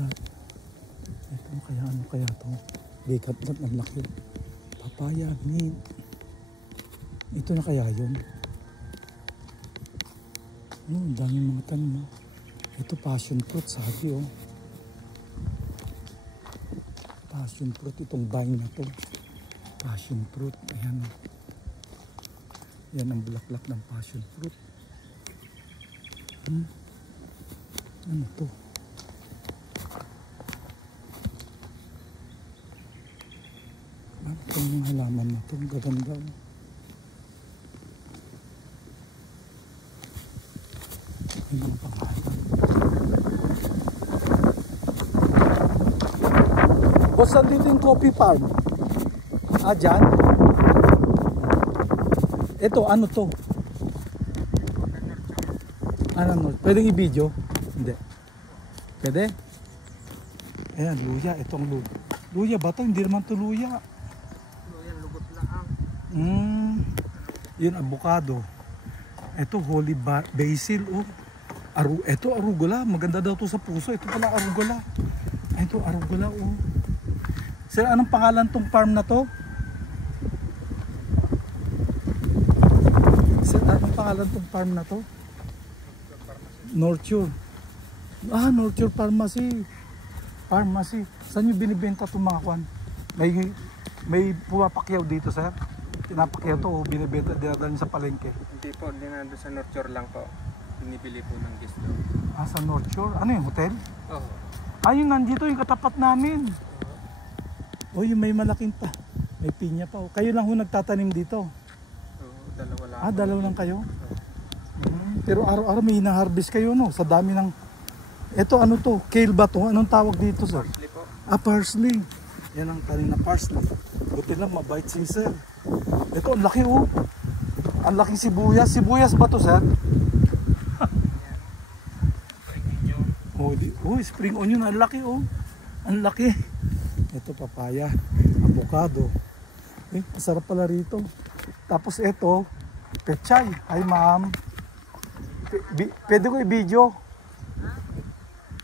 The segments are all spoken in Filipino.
that? Ito kaya ano kaya to? Bigat lang ang laki. Papaya, mint. Ito na kaya yun? Oh, daming mga tanim. Ito passion fruit, sabi oh. Passion fruit, itong vine na to. Passion fruit, ayan. Yan ang bulaklak ng passion fruit. Ano to? Ito yung halaman na to, gaganda. Yung mga pangalan. Boss, dito yung coffee farm. Ah, dyan? Ito, ano to? Ano? Pwedeng i-video? Hindi. Pwede? Ayan, luya. Itong luya. Luya ba ito? Hindi naman ito luya. Luya, lugot lang. Yun, avocado. Ito, holy basil. Oh. Ito, arugula. Maganda daw to sa puso. Ito pala, arugula. Ito, arugula. Oh. Sir, anong pangalan tong farm na to? Sir, anong pangalan tong farm na to? Nurture. Ah, Nurture Pharmacy. Pharmacy. Saan nyo binibenta itong mga kwan? May pumapakyaw dito, sir? Pinapakyaw to o binibenta dinadala sa palengke? Hindi po, hindi na doon sa Nurture lang po. Binibili po ng gusto. Ah, sa Nurture? Ano yung hotel? Oo. Ah, yun nandito yung katapat namin. O, yung may malaking pa. May pinya pa. O. Kayo lang ho nagtatanim dito? Oo, dalawa lang. Ah, dalawa lang kayo? Pero araw-araw may hina-harvest kayo, no? Sa dami ng... Ito, ano to? Kale ba to? Anong tawag dito, sir? Parsley po. Ah, parsley. Yan ang tanim na parsley. Buti lang, mabait si sir. Ito, ang laki, oh. Ang laking sibuyas. Sibuyas ba to, sir? Spring onion. Ang laki, oh. Ang laki. Ito, papaya. Avocado. Masarap pala rito. Tapos ito, pechay. Hi, ma'am. Pwede ko i-video?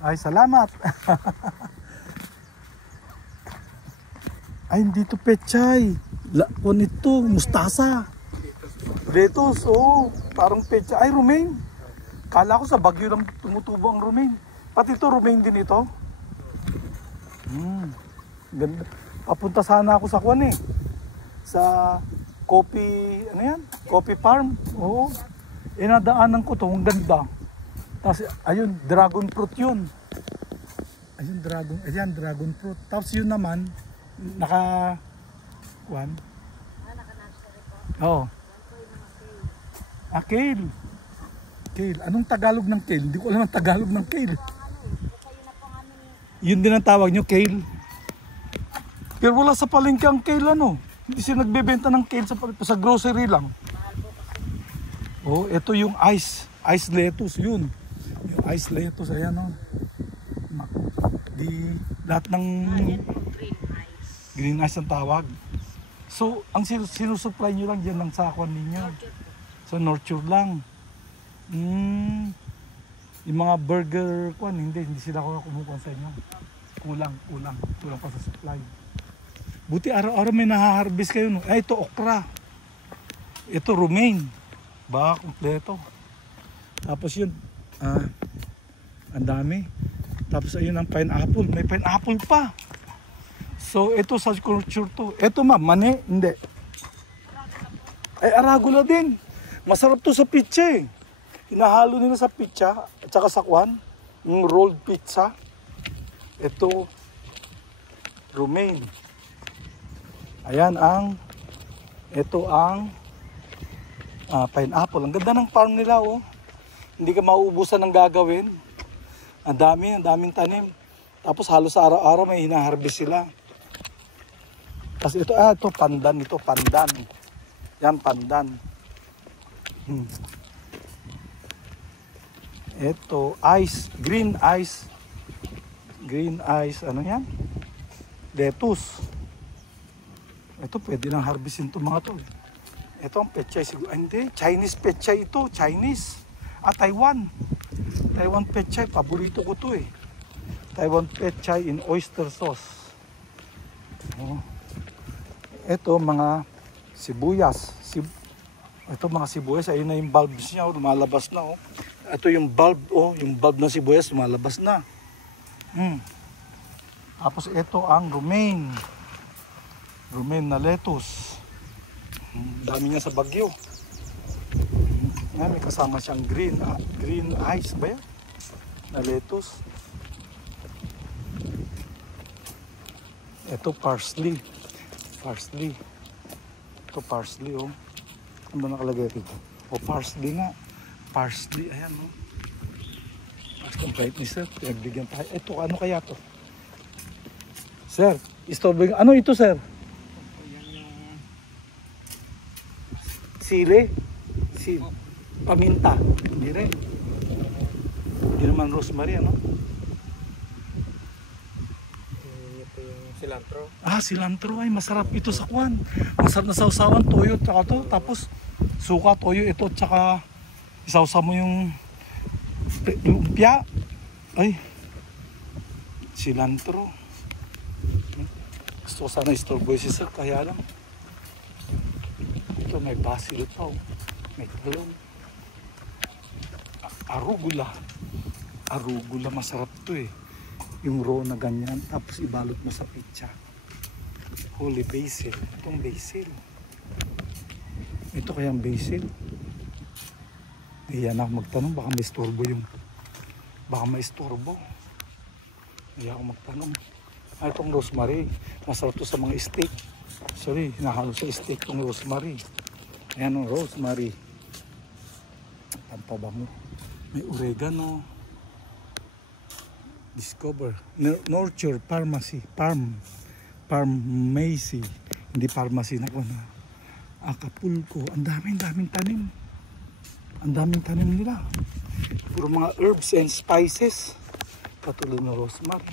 Ay, salamat. Ay, hindi to pechay. Kung ito, mustasa. Lettuce, oh. Parang pechay. Ay, romaine. Kala ko sa Baguio lang tumutubo ang romaine. Pati ito, romaine din ito. Ganda. Papunta sana ako sa kwan eh. Sa coffee, ano yan? Coffee farm. Oo. Inadaanan ko to, ang ganda. Tapos, ayun, dragon fruit yun. Ayan, dragon fruit. Tapos yun naman, kwan? Naka-nursery po. Oo. Ah, kale. Kale. Anong Tagalog ng kale? Hindi ko alam ang Tagalog ng kale. Yun din ang tawag nyo, kale. Pero wala sa palengke ang kale, ano? Hindi sila nagbebenta ng kale sa grocery lang. Oh, ito yung ice lettuce, yun. Yung ice lettuce, ayan o. Lahat ng green ice ang tawag. So, ang sinusupply nyo lang dyan lang sa akwan ninyo. So, Nurture lang. Yung mga burger kwan, hindi sila kumukuha sa inyo. Kulang pa sa supply. Buti araw-araw may nahaharvest kayo, no? Ito okra. Ito romaine. Baka kompleto. Tapos yun, ang dami. Tapos ayun ang pineapple. May pineapple pa. So ito sa culture to. Ito ma'am, mani? Hindi. Ay, arugula din. Masarap to sa pizza eh. Hinahalo nila sa pizza at saka sa kwan. Yung rolled pizza. Ito, romaine. Ayan ito ang pineapple. Ang ganda ng farm nila, oh. Hindi ka mauubusan ng gagawin. Ang daming tanim. Tapos halos araw-araw may hinaharvest sila. Tapos ito, ito pandan. Yan, pandan. Ito, green ice, ano yan? Lettuce. Ito, pwede nang harvestin itong mga to. Ito ang pechay siguro. Hindi, Chinese pechay ito. Chinese. Taiwan. Taiwan pechay. Paborito ko to eh. Taiwan pechay in oyster sauce. Oh. Ito mga sibuyas. Ito mga sibuyas, ayun na yung bulbs niya, lumalabas na. Oh. Ito yung bulb, yung bulb ng sibuyas lumalabas na. Tapos ito ang romaine. Romaine na lettuce. Dami niya sa bagyo. May kasama siyang green ice ba yan? Na lettuce. Ito parsley. Ito parsley, oh. Ano ba nakalagay rito? Parsley nga. Parsley, ayan, oh. Ang bait ni sir, pinagbigyan tayo. Ito, ano kaya to? Sir, istorbo yung... Ano ito, sir? Sili? Paminta. Hindi rin. Hindi naman rosemary, ano? Ito yung cilantro. Cilantro. Ay, masarap ito sa kwan. Masarap na sausawan, toyo, tsaka to. Tapos, suka, toyo, ito, tsaka isawsaw mo yung lumpia. Ay, cilantro. Gusto ko sana istorbo si sir, kaya lang. Ito, may basil pa, oh. May talong. Arugula, masarap to eh. Yung raw na ganyan, tapos ibalot mo sa pizza. Holy basil. Itong basil. Ito kayang basil. Iyan ako magtanong, baka maistorbo yung... Baka maistorbo. Iyan ako magtanong. Itong rosemary. Masarap to sa mga steak. Sorry, hinahalo sa steak itong rosemary. Ayan o, rosemary. Pampabango. May oregano. Discover. Nurture Pharmacy. Pharmacy. Hindi pharmacy na ko na. Acapulco. Ang daming tanim. Ang daming tanim nila. Puro mga herbs and spices. Katulad ng rosemary.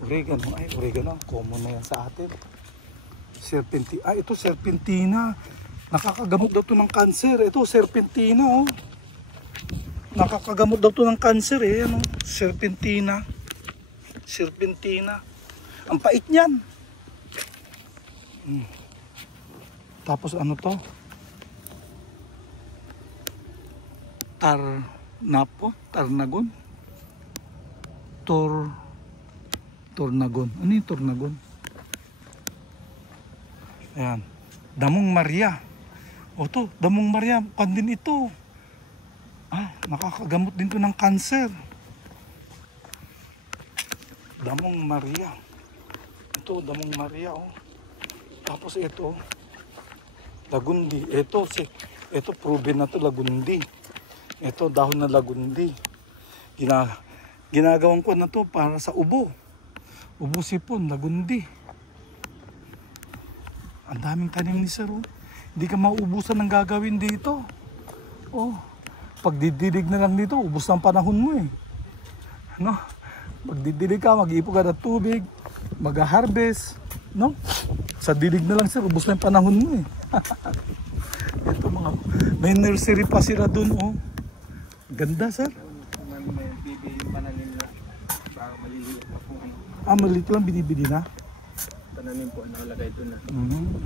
Oregano. Ay, oregano. Common na yan sa atin. Ito serpentina. Nakakagamot daw to ng cancer. Ito, serpentina, oh. Nakakagamot daw to ng cancer, eh. Ano? Serpentina. Ang pait niyan. Tapos ano to? Tarnagon. Tornagon. Ano yung tornagon? Ayan. Damong Maria. To, Damong Maria. Kandin ito. Nakakagamot din to ng cancer. Damong Maria. Ito, Damong Maria, oh. Tapos ito, lagundi. Ito proven na to, lagundi. Ito, dahon na lagundi. Ginagawang ko na to para sa ubo. Ubo sipon, lagundi. Ang daming tanim ni sir, oh. Hindi ka mauubusan ng gagawin dito. Pagdidilig na lang dito, ubos ng panahon mo eh. No? Pagdidilig ka, mag-iipon ka ng tubig, mag-harvest, no? Sa dilig na lang sir, ubos na yung panahon mo eh. Ito may nursery pa sila dun, oh. Ganda sir. May bibi yung pananim na. Baka maliliit pa po. Maliliit lang, binibili na. Pananim po, nakalagay doon na. Maliliit.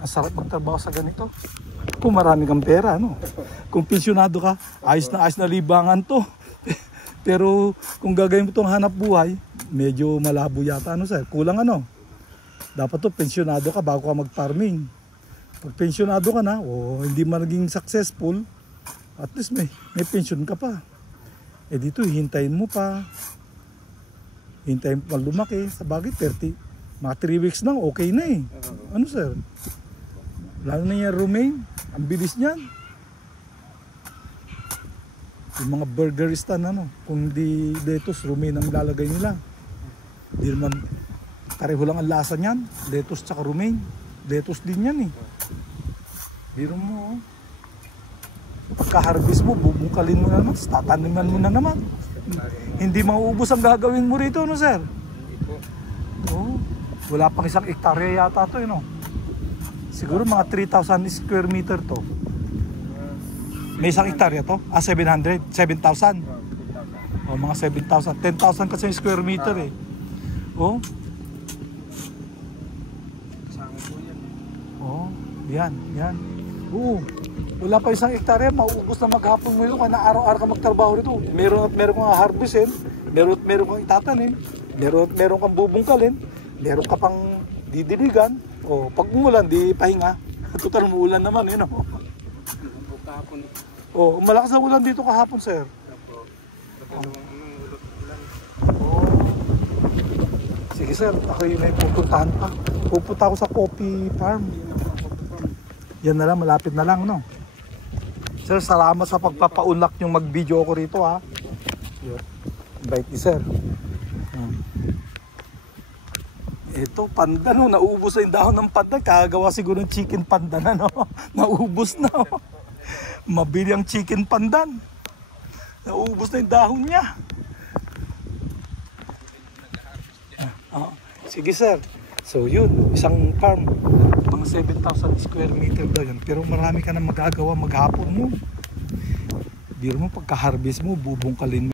Ang sarap magtrabaho sa ganito. Kung marami kang pera, no? Kung pensyonado ka, ayos na libangan to. Pero kung gagawin mo itong hanap buhay, medyo malabo yata, ano sir? Kulang ano? Dapat to pensyonado ka bago ka mag-farming. Pag pensyonado ka na, hindi man naging successful, at least may pension ka pa. Dito, hintayin mo pa. Hintayin mo pa lumaki. Sa bagay, mga 3 weeks lang, okay na eh. Ano sir? Lalo na yung romaine, ang bilis niyan. Yung mga burger stand, kung di lettuce, romaine ang lalagay nila. Di naman, pareho lang ang lasa niyan. Lettuce tsaka romaine. Lettuce din yan eh. Biro mo, oh. Pagka-harvest mo, bubukalin mo na naman, tataniman mo na naman. Hindi mauubos ang gagawin mo rito, no sir? Hindi po. Wala pang 1 hektarya yata to, no? Siguro mga 3,000 square meter to. May 1 hektarya to? 7,000? O, mga 7,000. 10,000 kasi yung square meter eh. Oh. Kasama po yan. Oh, yan, yan. Oo. Wala pa isang hektarya, mauubos na maghapon mo yun kaya na araw-araw ka magtrabaho rito. Meron at meron kang harvestin, meron at meron kang itatanim, meron at meron kang bubungkalin, meron ka pang didiligan. O, pag umulan, di pahinga. Total umuulan naman, yun o. Kahapon. Oh, malakas na ulan dito kahapon, sir. Opo. Pagdalawang ulan. Oh. Sige sir, ako yun ay pupuntahan pa. Pupunta ako sa coffee farm. Yan na lang, malapit na lang, no? Sir, salamat sa pagpapaunlak yung mag-video ako rito, ha? Yun. Invite ni sir. Ito, pandan, no? Nauubos na yung dahon ng pandan. Kagawa siguro ng chicken pandan, no? Nauubos na, oh. Mabili ang chicken pandan. Nauubos na yung dahon niya. Sige sir. So yun, isang farm. Mga 7,000 square meter daw yun. Pero marami ka na magagawa maghapon mo. Biro mo, pagka-harvest mo, bubungkalin mo.